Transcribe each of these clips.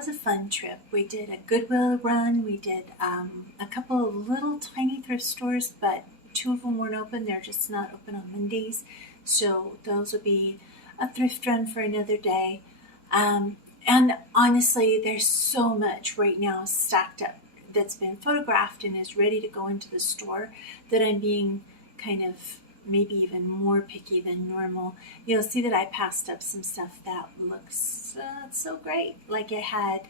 was a fun trip. We did a Goodwill run. We did a couple of little tiny thrift stores, but two of them weren't open. They're just not open on Mondays. So those will be a thrift run for another day. And honestly, there's so much right now stacked up that's been photographed and is ready to go into the store that I'm being kind of maybe even more picky than normal. You'll see that I passed up some stuff that looks so great, like it had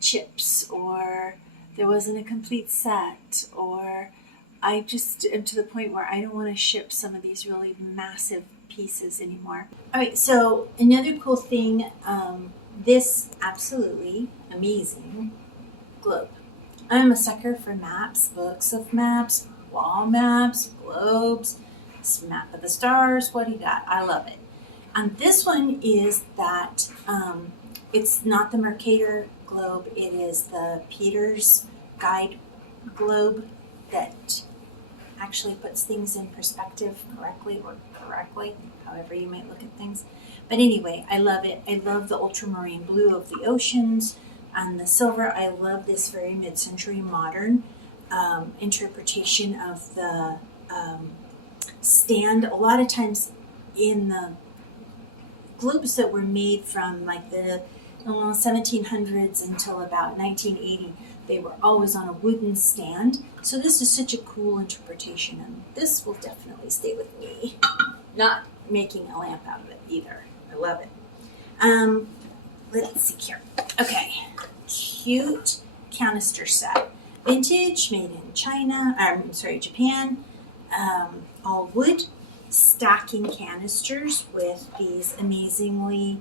chips, or there wasn't a complete set, or I just am to the point where I don't want to ship some of these really massive pieces anymore. All right, so another cool thing, this absolutely amazing globe. I'm a sucker for maps, books of maps, wall maps, globes, map of the stars. What do you got? I love it. And this one is that it's not the Mercator globe. It is the Peter's Guide globe that actually puts things in perspective correctly, however you might look at things. But anyway, I love it. I love the ultramarine blue of the oceans and the silver. I love this very mid-century modern interpretation of the stand. A lot of times in the globes that were made from like the 1700s until about 1980, they were always on a wooden stand. So this is such a cool interpretation, and this will definitely stay with me. Not making a lamp out of it either. I love it. Let's see here. Okay, cute canister set. Vintage, made in Japan. All wood, stacking canisters with these amazingly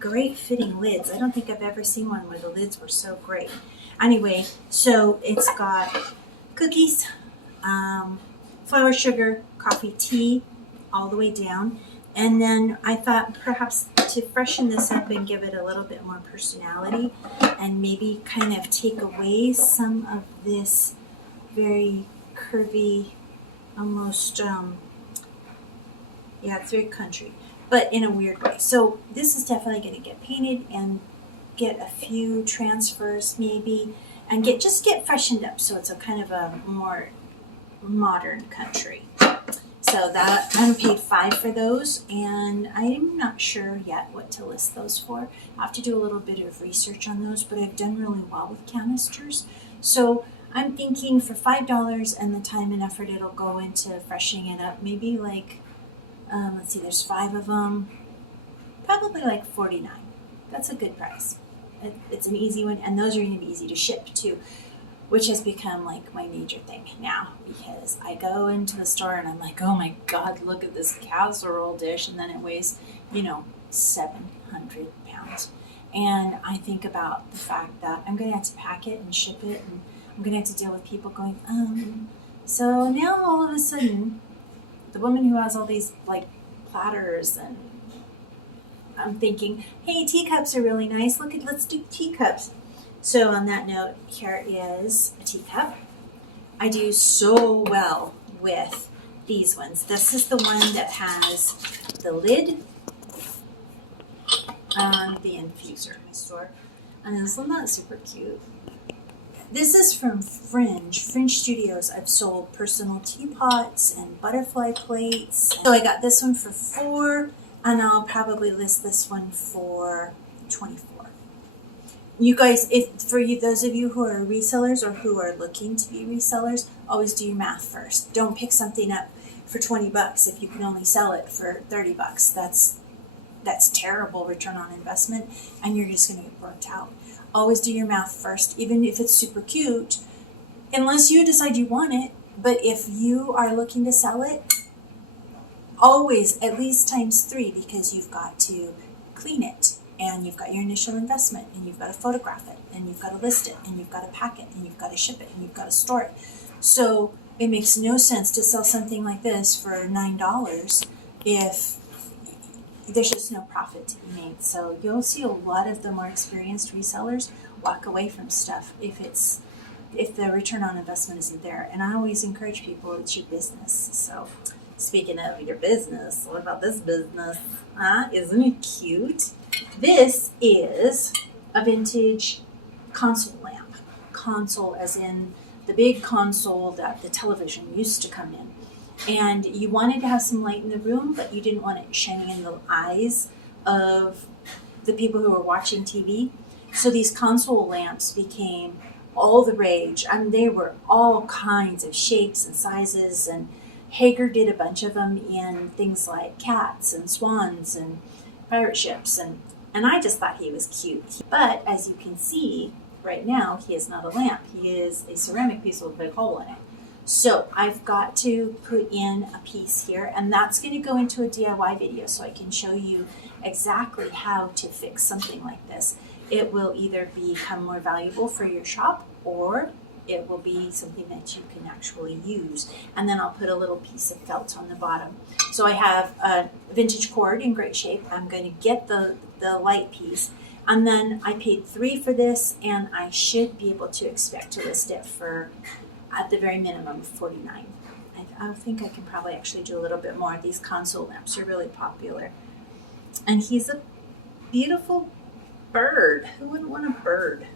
great fitting lids. I don't think I've ever seen one where the lids were so great. Anyway, so it's got cookies, flour, sugar, coffee, tea, all the way down. And then I thought perhaps to freshen this up and give it a little bit more personality and maybe kind of take away some of this very curvy, almost, it's very country, but in a weird way. So this is definitely going to get painted and get a few transfers maybe, and get freshened up so it's a kind of a more modern country. So that I paid $5 for those, and I'm not sure yet what to list those for. I have to do a little bit of research on those, but I've done really well with canisters. So I'm thinking for $5 and the time and effort it'll go into freshening it up, maybe like, let's see, there's 5 of them, probably like $49. That's a good price. It's an easy one, and those are going to be easy to ship too, which has become like my major thing now, because I go into the store and I'm like, oh my God, look at this casserole dish, and then it weighs, 700 pounds. And I think about the fact that I'm going to have to pack it and ship it, and I'm going to have to deal with people going, so now all of a sudden, the woman who has all these like platters, and I'm thinking, hey, teacups are really nice. Let's do teacups. So on that note, here is a teacup. I do so well with these ones. This is the one that has the lid and the infuser in the store. And this one that's super cute. This is from Fringe Studios. I've sold personal teapots and butterfly plates. So I got this one for $4, and I'll probably list this one for $24. You guys, those of you who are resellers or who are looking to be resellers, always do your math first. Don't pick something up for $20 if you can only sell it for $30. That's terrible return on investment, and you're just going to get burnt out. Always do your math first, even if it's super cute, unless you decide you want it. But if you are looking to sell it, always at least times 3, because you've got to clean it, and you've got your initial investment, and you've got to photograph it, and you've got to list it, and you've got to pack it, and you've got to ship it, and you've got to store it. So it makes no sense to sell something like this for $9 if there's just no profit to be made. So you'll see a lot of the more experienced resellers walk away from stuff if the return on investment isn't there. And I always encourage people, it's your business. So speaking of your business, what about this business? Isn't it cute? This is a vintage console lamp. Console as in the big console that the television used to come in. And you wanted to have some light in the room, but you didn't want it shining in the eyes of the people who were watching TV. So these console lamps became all the rage. I mean, they were all kinds of shapes and sizes, and Hager did a bunch of them in things like cats and swans and pirate ships, and I just thought he was cute. But as you can see right now, he is not a lamp. He is a ceramic piece with a big hole in it. So I've got to put in a piece here, and that's going to go into a DIY video so I can show you exactly how to fix something like this. It will either become more valuable for your shop, or it will be something that you can actually use. And then I'll put a little piece of felt on the bottom. So I have a vintage cord in great shape. I'm going to get the light piece. And then I paid $3 for this, and I should be able to expect to list it for, at the very minimum, $49. I think I can probably actually do a little bit more. These console lamps are really popular. And he's a beautiful bird. Who wouldn't want a bird?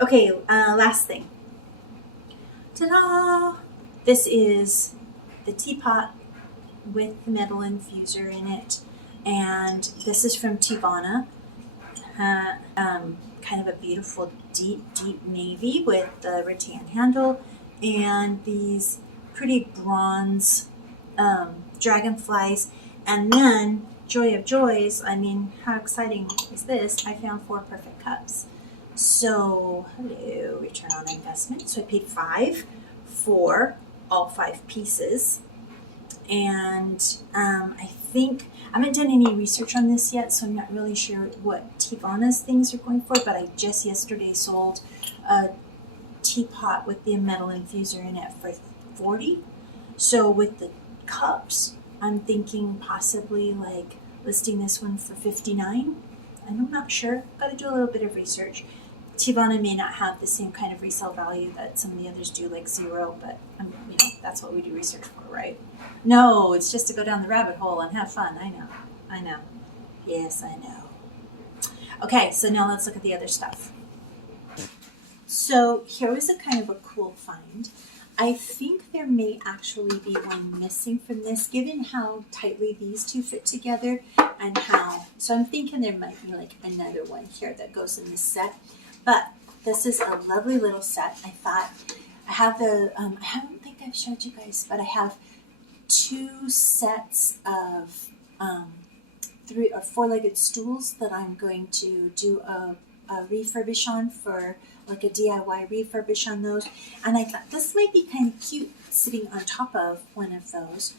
Okay, last thing. Ta-da! This is the teapot with the metal infuser in it. And this is from Tivana. Kind of a beautiful deep navy with the rattan handle and these pretty bronze dragonflies. And then, joy of joys, I mean, how exciting is this? I found 4 perfect cups. So, hello, return on investment. So I paid $5 for all 5 pieces. And I think, I haven't done any research on this yet, so I'm not really sure what Tivana's things are going for, but I just yesterday sold a teapot with the metal infuser in it for $40. So with the cups, I'm thinking possibly like listing this one for $59. I'm not sure. Got to do a little bit of research. Tivana may not have the same kind of resale value that some of the others do, like 0, but you know, that's what we do research for, right? No, it's just to go down the rabbit hole and have fun. I know. Yes, I know. Okay, so now let's look at the other stuff. So here was a kind of a cool find. I think there may actually be one missing from this, given how tightly these two fit together and how, so I'm thinking there might be like another one here that goes in this set. But this is a lovely little set. I thought I have the, I don't think I've showed you guys, but I have 2 sets of 3 or 4-legged stools that I'm going to do a refurbish on, for like a DIY refurbish on those. And I thought this might be kind of cute sitting on top of one of those.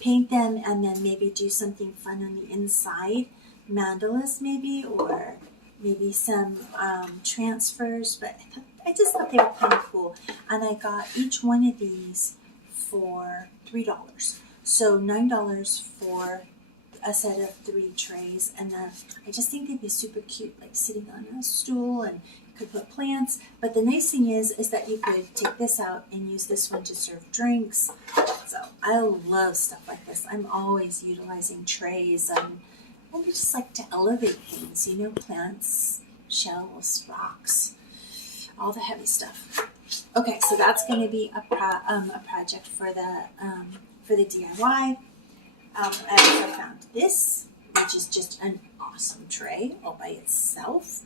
Paint them and then maybe do something fun on the inside. Mandalas maybe, or maybe some transfers, but I just thought they were kind of cool. And I got each one of these for $3. So $9 for a set of 3 trays. And then I just think they'd be super cute, like sitting on a stool, and you could put plants. But the nice thing is that you could take this out and use this one to serve drinks. So I love stuff like this. I'm always utilizing trays, and I just like to elevate things, you know, plants, shells, rocks, all the heavy stuff. Okay, so that's going to be a project for the DIY. I also found this, which is just an awesome tray all by itself.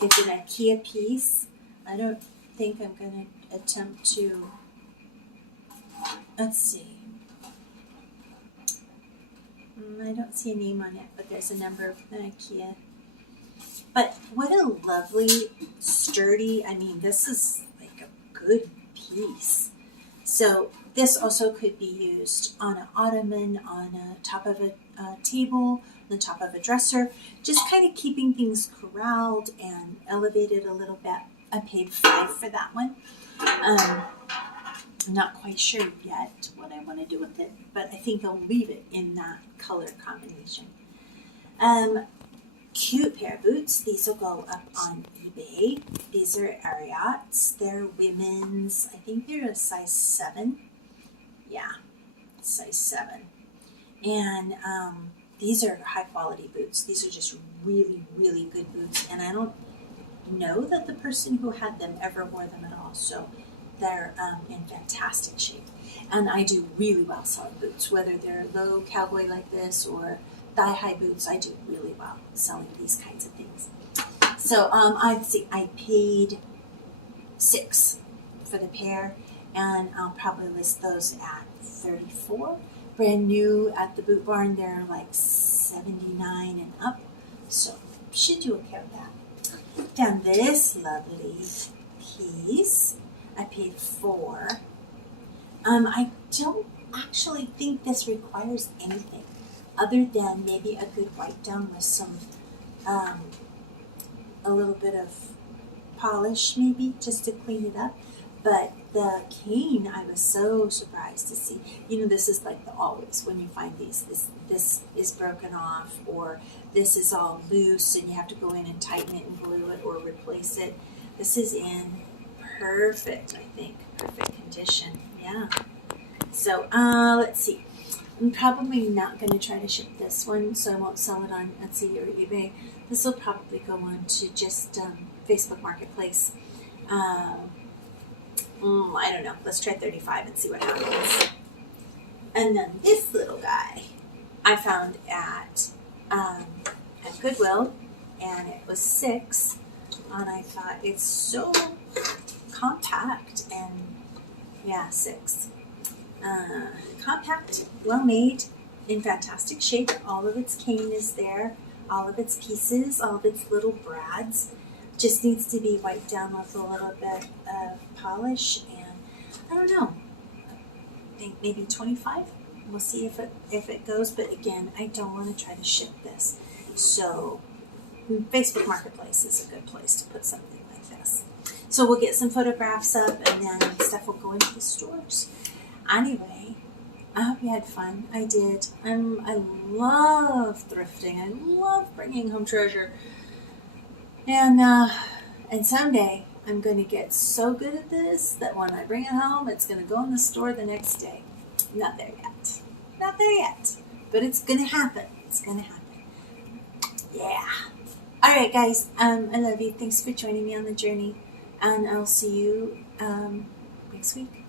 It's an IKEA piece. I don't think I'm going to attempt to, let's see. I don't see a name on it, but there's a number of IKEA. But what a lovely, sturdy, I mean, this is like a good piece. So this also could be used on an ottoman, on a top of a table, on the top of a dresser, just kind of keeping things corralled and elevated a little bit. I paid $5 for that one. I'm not quite sure yet what I want to do with it, but I think I'll leave it in that color combination. Cute pair of boots. These will go up on eBay. These are Ariats. They're women's. I think they're a size 7. Yeah, size 7. And these are high quality boots. These are just really, really good boots. And I don't know that the person who had them ever wore them at all. So they're in fantastic shape. And I do really well selling boots, whether they're low cowboy like this or thigh high boots. I do really well selling these kinds of things. So I paid $6 for the pair, and I'll probably list those at $34. Brand new at the Boot Barn, they're like $79 and up. So should do okay with that. Found this lovely piece. I paid $4. I don't actually think this requires anything other than maybe a good wipe down with some, a little bit of polish maybe just to clean it up. But the cane, I was so surprised to see. You know, this is like the always when you find these, this is broken off, or this is all loose and you have to go in and tighten it and glue it or replace it. This is in perfect, I think, perfect condition. Yeah. So let's see. I'm probably not going to try to ship this one, so I won't sell it on Etsy or eBay. This will probably go on to just Facebook Marketplace. I don't know. Let's try 35 and see what happens. And then this little guy I found at Goodwill, and it was $6. And I thought it's so compact, and yeah, $6. Compact, well made, in fantastic shape. All of its cane is there, all of its pieces, all of its little brads. Just needs to be wiped down with a little bit of polish, and I don't know, I think maybe 25. We'll see if it goes, but again, I don't want to try to ship this. So Facebook Marketplace is a good place to put something like this. So we'll get some photographs up, and then stuff will go into the stores. Anyway, I hope you had fun. I did. I love thrifting. I love bringing home treasure. And someday I'm going to get so good at this that when I bring it home, it's going to go in the store the next day. Not there yet. Not there yet. But it's going to happen. It's going to happen. Yeah. All right, guys. I love you. Thanks for joining me on the journey. And I'll see you next week.